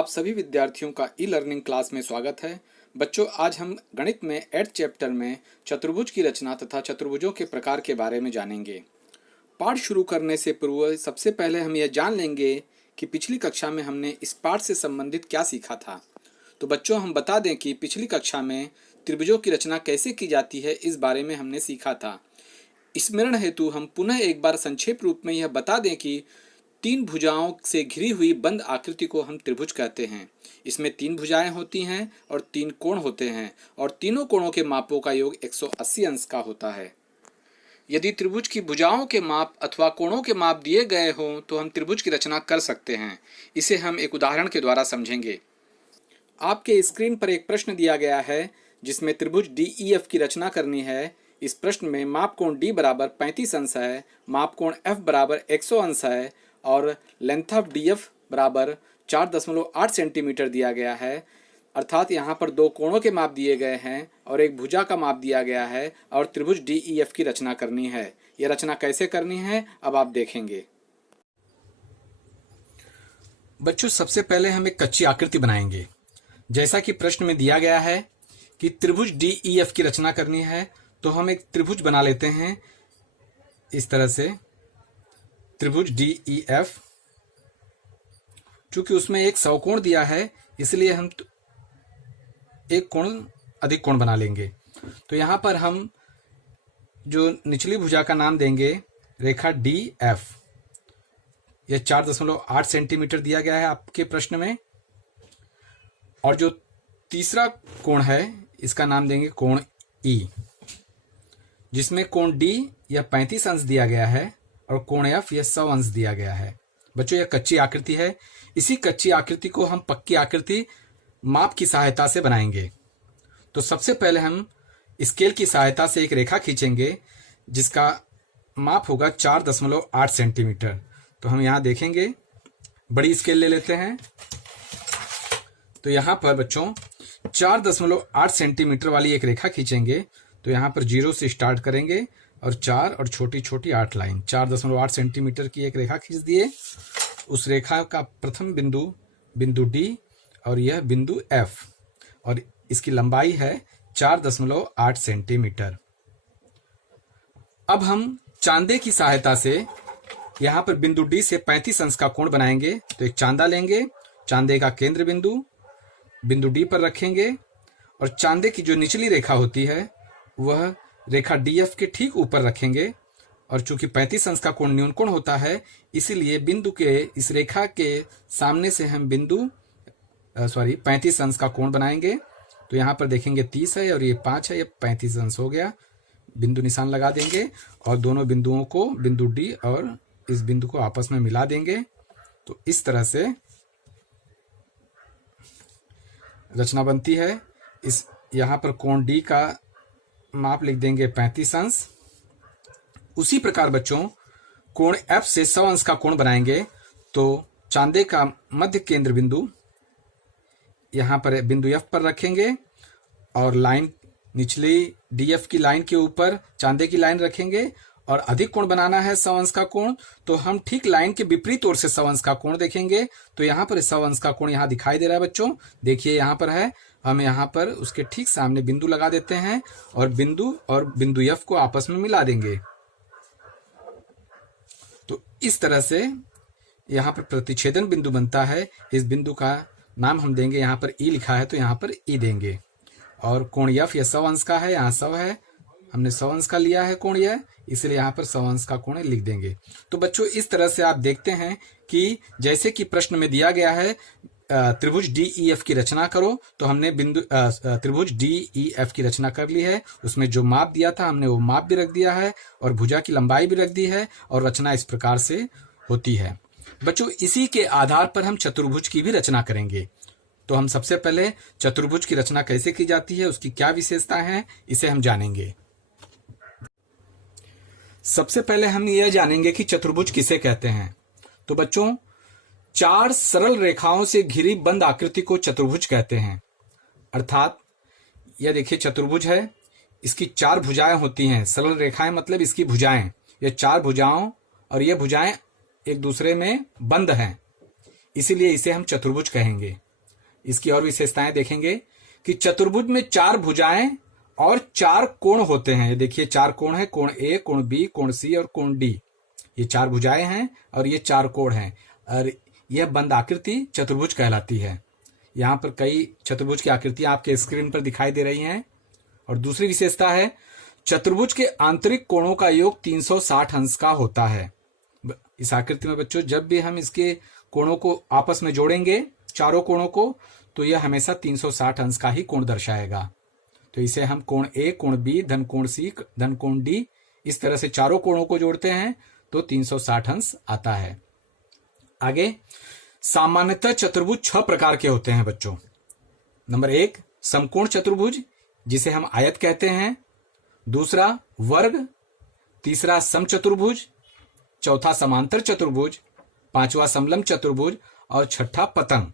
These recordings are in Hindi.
आप सभी विद्यार्थियों का ई लर्निंग क्लास में स्वागत है। बच्चों, आज हम गणित में 8th चैप्टर में चतुर्भुज की रचना तथा चतुर्भुजों के प्रकार के बारे में जानेंगे। पाठ शुरू करने से पूर्व सबसे पहले हम यह जान लेंगे कि पिछली कक्षा में हमने इस पाठ से संबंधित क्या सीखा था। तो बच्चों, हम बता दें कि पिछली कक्षा में त्रिभुजों की रचना कैसे की जाती है इस बारे में हमने सीखा था। स्मरण हेतु हम पुनः एक बार संक्षेप रूप में यह बता दें कि 3 भुजाओं से घिरी हुई बंद आकृति को हम त्रिभुज कहते हैं। इसमें 3 भुजाएं होती हैं और 3 कोण होते हैं और तीनों कोणों के मापों का योग 180 अंश का होता है। यदि त्रिभुज की भुजाओं के माप अथवा कोणों के माप दिए गए हों तो हम त्रिभुज की रचना कर सकते हैं। इसे हम एक उदाहरण के द्वारा समझेंगे। आपके स्क्रीन पर एक प्रश्न दिया गया है जिसमें त्रिभुज DEF की रचना करनी है। इस प्रश्न में माप कोण D बराबर 35 अंश है, माप कोण F बराबर 100 अंश है और लेंथ ऑफ DF बराबर 4.8 सेंटीमीटर दिया गया है। अर्थात यहाँ पर 2 कोणों के माप दिए गए हैं और एक भुजा का माप दिया गया है और त्रिभुज DEF की रचना करनी है। यह रचना कैसे करनी है अब आप देखेंगे। बच्चों, सबसे पहले हम एक कच्ची आकृति बनाएंगे। जैसा कि प्रश्न में दिया गया है कि त्रिभुज DEF की रचना करनी है, तो हम एक त्रिभुज बना लेते हैं इस तरह से, त्रिभुज DEF। चूंकि उसमें एक सौकोण दिया है इसलिए हम एक कोण अधिक कोण बना लेंगे। तो यहां पर हम जो निचली भुजा का नाम देंगे रेखा DF। यह 4.8 सेंटीमीटर दिया गया है आपके प्रश्न में। और जो तीसरा कोण है इसका नाम देंगे कोण E, जिसमें कोण D यह 35 अंश दिया गया है और कोण F यह 100 अंश दिया गया है। बच्चों, यह कच्ची आकृति है। इसी कच्ची आकृति को हम पक्की आकृति माप की सहायता से बनाएंगे। तो सबसे पहले हम स्केल की सहायता से एक रेखा खींचेंगे जिसका माप होगा 4.8 सेंटीमीटर। तो हम यहाँ देखेंगे, बड़ी स्केल ले लेते हैं। तो यहाँ पर बच्चों 4.8 सेंटीमीटर वाली एक रेखा खींचेंगे। तो यहाँ पर 0 से स्टार्ट करेंगे और 4 और छोटी छोटी 8 लाइन, 4.8 सेंटीमीटर की एक रेखा खींच दिए। उस रेखा का प्रथम बिंदु D और यह बिंदु F और इसकी लंबाई है 4.8 सेंटीमीटर। अब हम चांदे की सहायता से यहाँ पर बिंदु D से 35 अंश का कोण बनाएंगे। तो एक चांदा लेंगे, चांदे का केंद्र बिंदु D पर रखेंगे और चांदे की जो निचली रेखा होती है वह रेखा DF के ठीक ऊपर रखेंगे। और चूंकि 35 अंश का कोण न्यून कोण होता है इसीलिए बिंदु के इस रेखा के सामने से हम 35 अंश का कोण बनाएंगे। तो यहाँ पर देखेंगे 30 है और ये 5 है, ये 35 अंश हो गया। बिंदु निशान लगा देंगे और दोनों बिंदुओं को, बिंदु D और इस बिंदु को आपस में मिला देंगे। तो इस तरह से रचना बनती है। इस यहाँ पर कोण D का माप लिख देंगे 35 अंश। उसी प्रकार बच्चों कोण F से 100 अंश का कोण बनाएंगे। तो चांदे का मध्य केंद्र बिंदु यहाँ पर बिंदु F पर रखेंगे और लाइन निचली DF की लाइन के ऊपर चांदे की लाइन रखेंगे। और अधिक कोण बनाना है 100 अंश का कोण, तो हम ठीक लाइन के विपरीत ओर से 100 अंश का कोण देखेंगे। तो यहाँ पर 100 अंश का कोण यहाँ दिखाई दे रहा है बच्चों, देखिए यहाँ पर है। हम यहाँ पर उसके ठीक सामने बिंदु लगा देते हैं और बिंदु F को आपस में मिला देंगे। तो इस तरह से यहाँ पर प्रतिच्छेदन बिंदु बनता है। इस बिंदु का नाम हम देंगे, यहाँ पर E लिखा है तो यहाँ पर E देंगे। और कोण F यह 100 अंश का है, यहाँ 100 है, हमने 100 अंश का लिया है कोण यह, इसलिए यहाँ पर 100 अंश का कोण लिख देंगे। तो बच्चों, इस तरह से आप देखते हैं कि जैसे कि प्रश्न में दिया गया है त्रिभुज DEF की रचना करो, तो हमने त्रिभुज DEF की रचना कर ली है। उसमें जो माप दिया था हमने वो माप भी रख दिया है और भुजा की लंबाई भी रख दी है और रचना इस प्रकार से होती है। बच्चों, इसी के आधार पर हम चतुर्भुज की भी रचना करेंगे। तो हम सबसे पहले चतुर्भुज की रचना कैसे की जाती है, उसकी क्या विशेषताएं हैं, इसे हम जानेंगे। सबसे पहले हम यह जानेंगे कि चतुर्भुज किसे कहते हैं। तो बच्चों, 4 सरल रेखाओं से घिरी बंद आकृति को चतुर्भुज कहते हैं। अर्थात यह देखिए चतुर्भुज है, इसकी 4 भुजाएं होती हैं। सरल रेखाएं मतलब इसकी भुजाएं, ये 4 भुजाओं और ये भुजाएं एक दूसरे में बंद हैं, इसीलिए इसे हम चतुर्भुज कहेंगे। इसकी और विशेषताएं देखेंगे कि चतुर्भुज में 4 भुजाएं और 4 कोण होते हैं। ये देखिए 4 कोण है, कोण ए, कोण बी, कोण सी और कोण डी। ये 4 भुजाएं हैं और ये 4 कोण हैं और यह बंद आकृति चतुर्भुज कहलाती है। यहाँ पर कई चतुर्भुज की आकृतियां आपके स्क्रीन पर दिखाई दे रही हैं। और दूसरी विशेषता है चतुर्भुज के आंतरिक कोणों का योग 360 अंश का होता है। इस आकृति में बच्चों जब भी हम इसके कोणों को आपस में जोड़ेंगे, चारों कोणों को, तो यह हमेशा 360 अंश का ही कोण दर्शाएगा। तो इसे हम कोण ए, कोण बी, धन कोण सी, धन कोण डी, इस तरह से चारों कोणों को जोड़ते हैं तो 360 अंश आता है। आगे, सामान्यतः चतुर्भुज 6 प्रकार के होते हैं बच्चों। नंबर 1 समकोण चतुर्भुज, जिसे हम आयत कहते हैं। दूसरा वर्ग, तीसरा समचतुर्भुज, चौथा समांतर चतुर्भुज, पांचवा समलंब चतुर्भुज और छठा पतंग।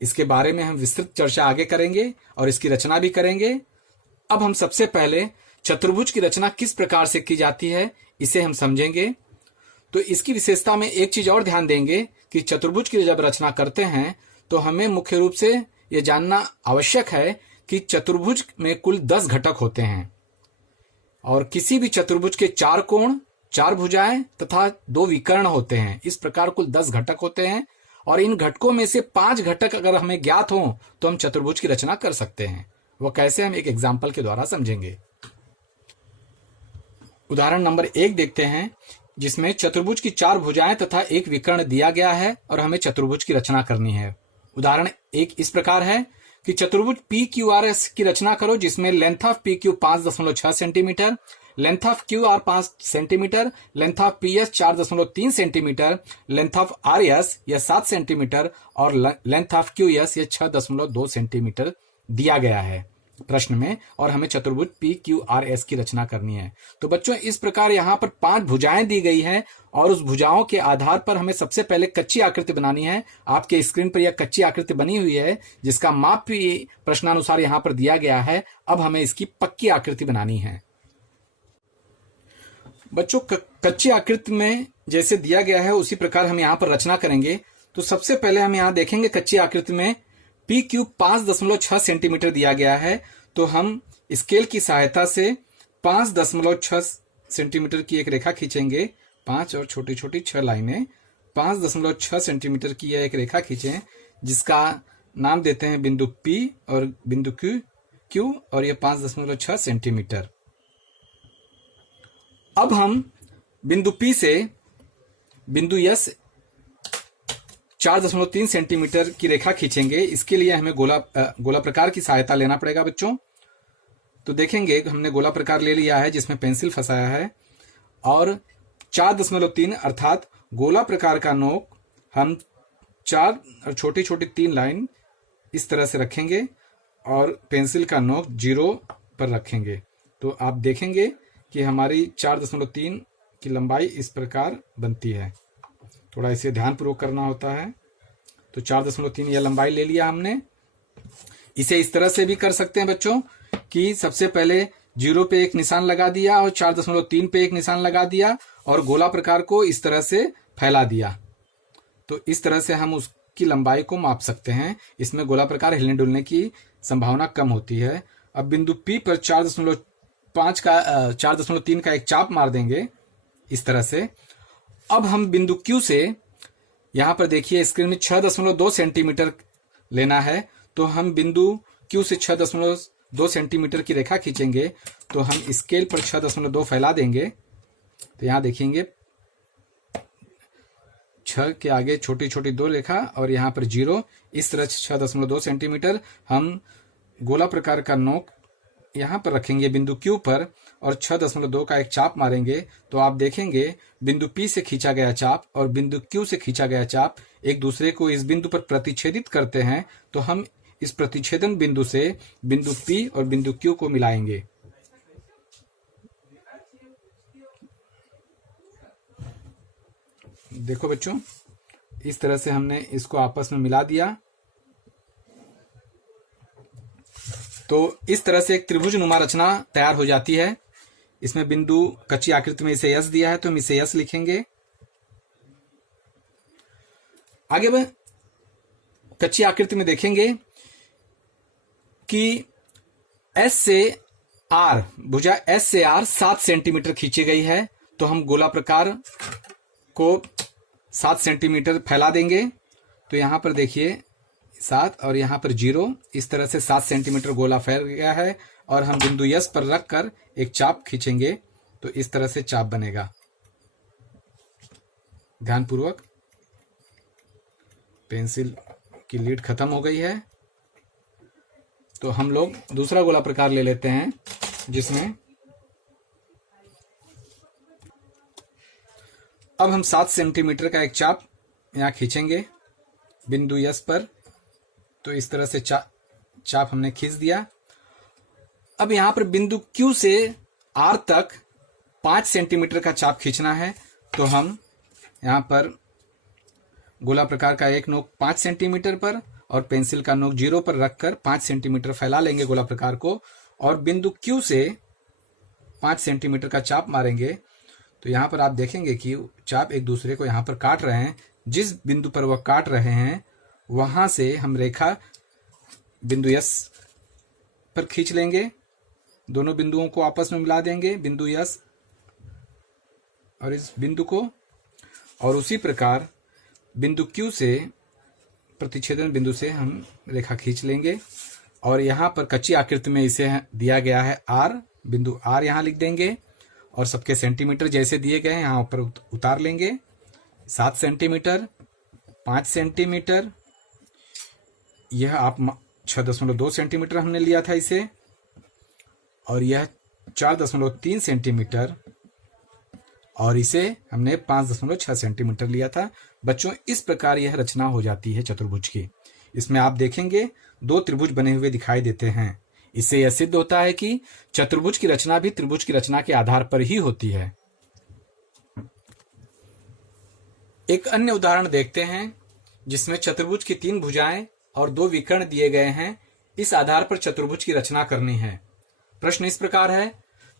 इसके बारे में हम विस्तृत चर्चा आगे करेंगे और इसकी रचना भी करेंगे। अब हम सबसे पहले चतुर्भुज की रचना किस प्रकार से की जाती है इसे हम समझेंगे। तो इसकी विशेषता में एक चीज और ध्यान देंगे कि चतुर्भुज की जब रचना करते हैं तो हमें मुख्य रूप से यह जानना आवश्यक है कि चतुर्भुज में कुल 10 घटक होते हैं और किसी भी चतुर्भुज के 4 कोण, 4 भुजाएं तथा 2 विकर्ण होते हैं। इस प्रकार कुल 10 घटक होते हैं और इन घटकों में से 5 घटक अगर हमें ज्ञात हो तो हम चतुर्भुज की रचना कर सकते हैं। वो कैसे, हम एक एग्जाम्पल के द्वारा समझेंगे। उदाहरण नंबर 1 देखते हैं, जिसमें चतुर्भुज की 4 भुजाएं तथा 1 विकर्ण दिया गया है और हमें चतुर्भुज की रचना करनी है। उदाहरण 1 इस प्रकार है कि चतुर्भुज PQRS की रचना करो, जिसमें length of PQ 5.6 centimetre, length of QR 5 centimetre, length of PS 4.3 centimetre, length of RS यह 7 सेंटीमीटर और लेंथ ऑफ QS यह 6.2 सेंटीमीटर दिया गया है प्रश्न में, और हमें चतुर्भुज PQRS की रचना करनी है। तो बच्चों इस प्रकार यहाँ पर 5 भुजाएं दी गई हैं और उस भुजाओं के आधार पर हमें सबसे पहले कच्ची आकृति बनानी है। आपके स्क्रीन पर यह कच्ची आकृति बनी हुई है जिसका माप भी प्रश्नानुसार यहाँ पर दिया गया है। अब हमें इसकी पक्की आकृति बनानी है। बच्चों कच्ची आकृति में जैसे दिया गया है उसी प्रकार हम यहाँ पर रचना करेंगे। तो सबसे पहले हम यहाँ देखेंगे कच्ची आकृति में PQ 5.6 सेंटीमीटर दिया गया है, तो हम स्केल की सहायता से 5.6 सेंटीमीटर की एक रेखा खींचेंगे। 5 और छोटी छोटी 6 लाइनें, 5.6 सेंटीमीटर की यह एक रेखा खींचें जिसका नाम देते हैं बिंदु P और बिंदु Q और यह 5.6 सेंटीमीटर। अब हम बिंदु P से बिंदु S 4.3 सेंटीमीटर की रेखा खींचेंगे। इसके लिए हमें गोला प्रकार की सहायता लेना पड़ेगा बच्चों। तो देखेंगे हमने गोला प्रकार ले लिया है जिसमें पेंसिल फंसाया है और 4.3 अर्थात गोला प्रकार का नोक हम 4 और छोटी छोटी 3 लाइन इस तरह से रखेंगे और पेंसिल का नोक 0 पर रखेंगे। तो आप देखेंगे कि हमारी 4.3 की लंबाई इस प्रकार बनती है। थोड़ा इसे ध्यानपूर्वक करना होता है। तो 4.3 यह लंबाई ले लिया हमने। इसे इस तरह से भी कर सकते हैं बच्चों कि सबसे पहले 0 पे एक निशान लगा दिया और 4.3 पे एक निशान लगा दिया और गोला प्रकार को इस तरह से फैला दिया। तो इस तरह से हम उसकी लंबाई को माप सकते हैं। इसमें गोला प्रकार हिलने डुलने की संभावना कम होती है। अब बिंदु P पर 4.3 का एक चाप मार देंगे इस तरह से। अब हम बिंदु Q से, यहां पर देखिए स्क्रीन में 6.2 सेंटीमीटर लेना है। तो हम बिंदु Q से 6.2 सेंटीमीटर की रेखा खींचेंगे। तो हम स्केल पर 6.2 फैला देंगे। तो यहां देखेंगे 6 के आगे छोटी छोटी 2 रेखा और यहां पर 0। इस तरह 6.2 सेंटीमीटर हम गोला प्रकार का नोक यहां पर रखेंगे बिंदु Q पर और 6.2 का एक चाप मारेंगे। तो आप देखेंगे बिंदु P से खींचा गया चाप और बिंदु Q से खींचा गया चाप एक दूसरे को इस बिंदु पर प्रतिच्छेदित करते हैं। तो हम इस प्रतिच्छेदन बिंदु से बिंदु P और बिंदु Q को मिलाएंगे। देखो बच्चों इस तरह से हमने इसको आपस में मिला दिया। तो इस तरह से एक त्रिभुज नुमा रचना तैयार हो जाती है। इसमें बिंदु कच्ची आकृति में इसे S दिया है तो हम इसे S लिखेंगे। आगे कच्ची आकृति में देखेंगे कि एस से आर, भुजा एस से आर 7 सेंटीमीटर खींची गई है, तो हम गोला प्रकार को 7 सेंटीमीटर फैला देंगे। तो यहां पर देखिए 7 और यहां पर 0, इस तरह से 7 सेंटीमीटर गोला फैल गया है। और हम बिंदु यस पर रखकर एक चाप खींचेंगे तो इस तरह से चाप बनेगा। ध्यानपूर्वक, पेंसिल की लीड खत्म हो गई है, तो हम लोग दूसरा गोला प्रकार ले लेते हैं, जिसमें अब हम 7 सेंटीमीटर का एक चाप यहां खींचेंगे बिंदु यस पर। तो इस तरह से चाप हमने खींच दिया। अब यहां पर बिंदु क्यू से आर तक 5 सेंटीमीटर का चाप खींचना है, तो हम यहां पर गोला प्रकार का एक नोक 5 सेंटीमीटर पर और पेंसिल का नोक 0 पर रखकर 5 सेंटीमीटर फैला लेंगे गोला प्रकार को, और बिंदु क्यू से 5 सेंटीमीटर का चाप मारेंगे। तो यहां पर आप देखेंगे कि चाप एक दूसरे को यहां पर काट रहे हैं। जिस बिंदु पर वह काट रहे हैं वहां से हम रेखा बिंदु यस पर खींच लेंगे। दोनों बिंदुओं को आपस में मिला देंगे, बिंदु यस और इस बिंदु को। और उसी प्रकार बिंदु क्यू से, प्रतिच्छेदन बिंदु से हम रेखा खींच लेंगे। और यहां पर कच्ची आकृति में इसे दिया गया है आर, बिंदु आर यहां लिख देंगे और सबके सेंटीमीटर जैसे दिए गए हैं यहां ऊपर उतार लेंगे। 7 सेंटीमीटर, 5 सेंटीमीटर, यह आप 6.2 सेंटीमीटर हमने लिया था इसे, और यह 4.3 सेंटीमीटर, और इसे हमने 5.6 सेंटीमीटर लिया था। बच्चों, इस प्रकार यह रचना हो जाती है चतुर्भुज की। इसमें आप देखेंगे 2 त्रिभुज बने हुए दिखाई देते हैं। इससे यह सिद्ध होता है कि चतुर्भुज की रचना भी त्रिभुज की रचना के आधार पर ही होती है। एक अन्य उदाहरण देखते हैं, जिसमें चतुर्भुज की 3 भुजाएं और 2 विकर्ण दिए गए हैं। इस आधार पर चतुर्भुज की रचना करनी है। प्रश्न इस प्रकार है,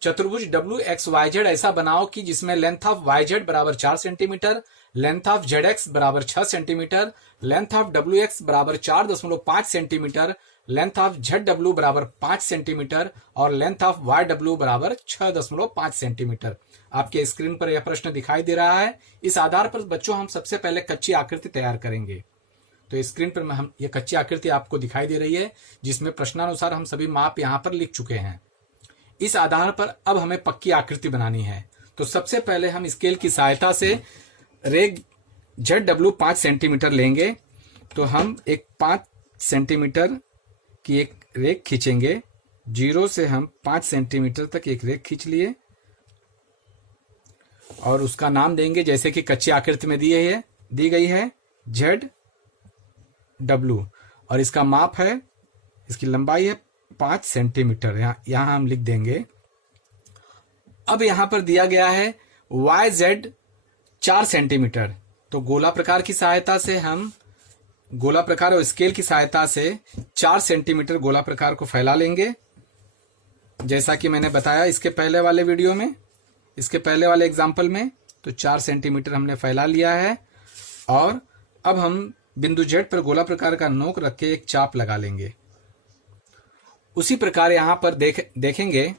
चतुर्भुज WXYZ ऐसा बनाओ कि जिसमें लेंथ ऑफ YZ बराबर 4 सेंटीमीटर, लेंथ ऑफ ZX बराबर 6 सेंटीमीटर, लेंथ ऑफ WX बराबर 4.5 सेंटीमीटर, लेंथ ऑफ ZW बराबर 5 सेंटीमीटर और लेंथ ऑफ YW बराबर 6.5 सेंटीमीटर। आपके स्क्रीन पर यह प्रश्न दिखाई दे रहा है। इस आधार पर बच्चों हम सबसे पहले कच्ची आकृति तैयार करेंगे। तो स्क्रीन पर हम ये कच्ची आकृति आपको दिखाई दे रही है, जिसमें प्रश्नानुसार हम सभी माप यहां पर लिख चुके हैं। इस आधार पर अब हमें पक्की आकृति बनानी है। तो सबसे पहले हम स्केल की सहायता से रेख ZW 5 सेंटीमीटर लेंगे। तो हम एक 5 सेंटीमीटर की एक रेख खींचेंगे। 0 से हम 5 सेंटीमीटर तक एक रेख खींच लिए और उसका नाम देंगे, जैसे कि कच्ची आकृति में दी गई है ZW, और इसका माप है, इसकी लंबाई है 5 सेंटीमीटर। यहां हम लिख देंगे। अब यहां पर दिया गया है YZ 4 सेंटीमीटर। तो गोला प्रकार की सहायता से हम गोला प्रकार और स्केल की सहायता से 4 सेंटीमीटर गोला प्रकार को फैला लेंगे, जैसा कि मैंने बताया इसके पहले वाले वीडियो में, इसके पहले वाले एग्जाम्पल में। तो 4 सेंटीमीटर हमने फैला लिया है। और अब हम बिंदु Z पर गोला प्रकार का नोक रख के एक चाप लगा लेंगे। उसी प्रकार यहां पर देखेंगे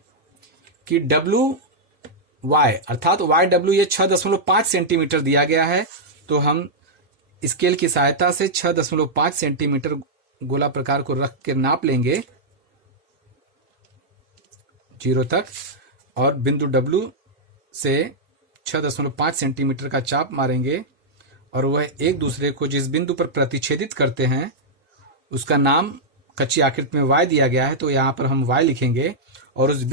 कि WY अर्थात YW ये 6.5 सेंटीमीटर दिया गया है। तो हम स्केल की सहायता से 6.5 सेंटीमीटर गोला प्रकार को रख के नाप लेंगे 0 तक, और बिंदु W से 6.5 सेंटीमीटर का चाप मारेंगे, और वह एक दूसरे को जिस बिंदु पर प्रतिच्छेदित करते हैं उसका नाम कच्ची आकृति में Y दिया गया है। तो यहां पर हम Y लिखेंगे और उस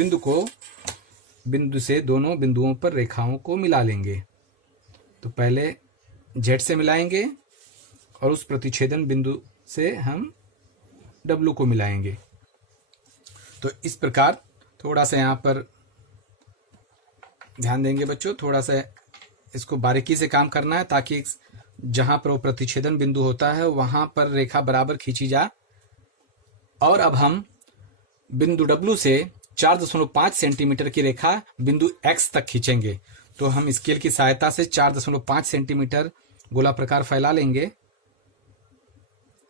बिंदु से दोनों बिंदुओं पर रेखाओं को मिला लेंगे। तो पहले Z से मिलाएंगे और उस प्रतिच्छेदन बिंदु से हम W को मिलाएंगे। तो इस प्रकार थोड़ा सा यहां पर ध्यान देंगे बच्चों, थोड़ा सा इसको बारीकी से काम करना है, ताकि जहां पर वो प्रतिच्छेदन बिंदु होता है वहां पर रेखा बराबर खींची जाए। और अब हम बिंदु W से 4.5 सेंटीमीटर की रेखा बिंदु X तक खींचेंगे। तो हम स्केल की सहायता से 4.5 सेंटीमीटर गोला प्रकार फैला लेंगे।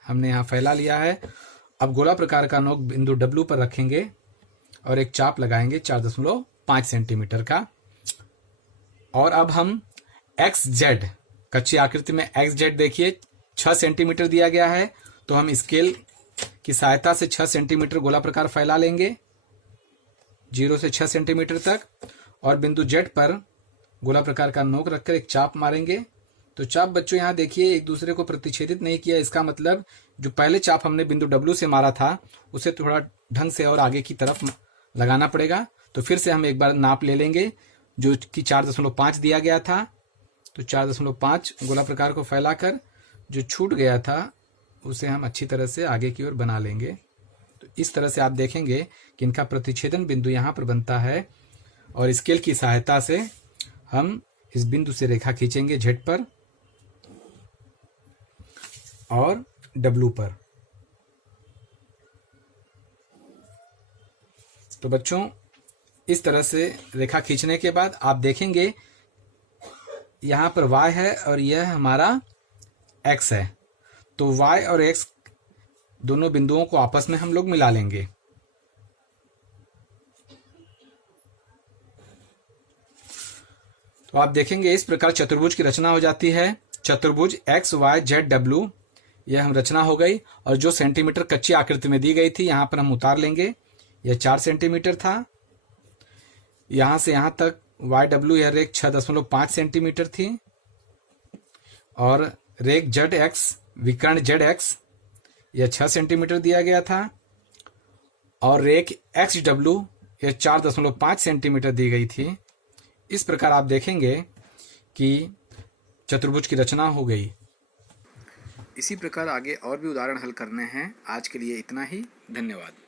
हमने यहाँ फैला लिया है। अब गोला प्रकार का नोक बिंदु W पर रखेंगे और एक चाप लगाएंगे 4.5 सेंटीमीटर का। और अब हम XZ कच्ची आकृति में XZ देखिए 6 सेंटीमीटर दिया गया है, तो हम स्केल की सहायता से 6 सेंटीमीटर गोला प्रकार फैला लेंगे 0 से 6 सेंटीमीटर तक। और बिंदु Z पर गोला प्रकार का नोक रखकर एक चाप मारेंगे। तो चाप बच्चों यहाँ देखिए एक दूसरे को प्रतिच्छेदित नहीं किया, इसका मतलब जो पहले चाप हमने बिंदु W से मारा था उसे थोड़ा ढंग से और आगे की तरफ लगाना पड़ेगा। तो फिर से हम एक बार नाप ले लेंगे जो कि 4.5 दिया गया था। तो 4.5 गोला प्रकार को फैलाकर जो छूट गया था उसे हम अच्छी तरह से आगे की ओर बना लेंगे। तो इस तरह से आप देखेंगे कि इनका प्रतिच्छेदन बिंदु यहाँ पर बनता है और स्केल की सहायता से हम इस बिंदु से रेखा खींचेंगे Z पर और W पर। तो बच्चों इस तरह से रेखा खींचने के बाद आप देखेंगे यहाँ पर Y है और यह हमारा X है। तो Y और X दोनों बिंदुओं को आपस में हम लोग मिला लेंगे। तो आप देखेंगे इस प्रकार चतुर्भुज की रचना हो जाती है। चतुर्भुज XYZW यह हम रचना हो गई। और जो सेंटीमीटर कच्ची आकृति में दी गई थी यहाँ पर हम उतार लेंगे। यह 4 सेंटीमीटर था। यहाँ से यहाँ तक YW यह रेख 6.5 सेंटीमीटर थी और रेख ZX विकर्ण ZX यह 6 सेंटीमीटर दिया गया था और रेख XW यह 4.5 सेंटीमीटर दी गई थी। इस प्रकार आप देखेंगे कि चतुर्भुज की रचना हो गई। इसी प्रकार आगे और भी उदाहरण हल करने हैं। आज के लिए इतना ही। धन्यवाद।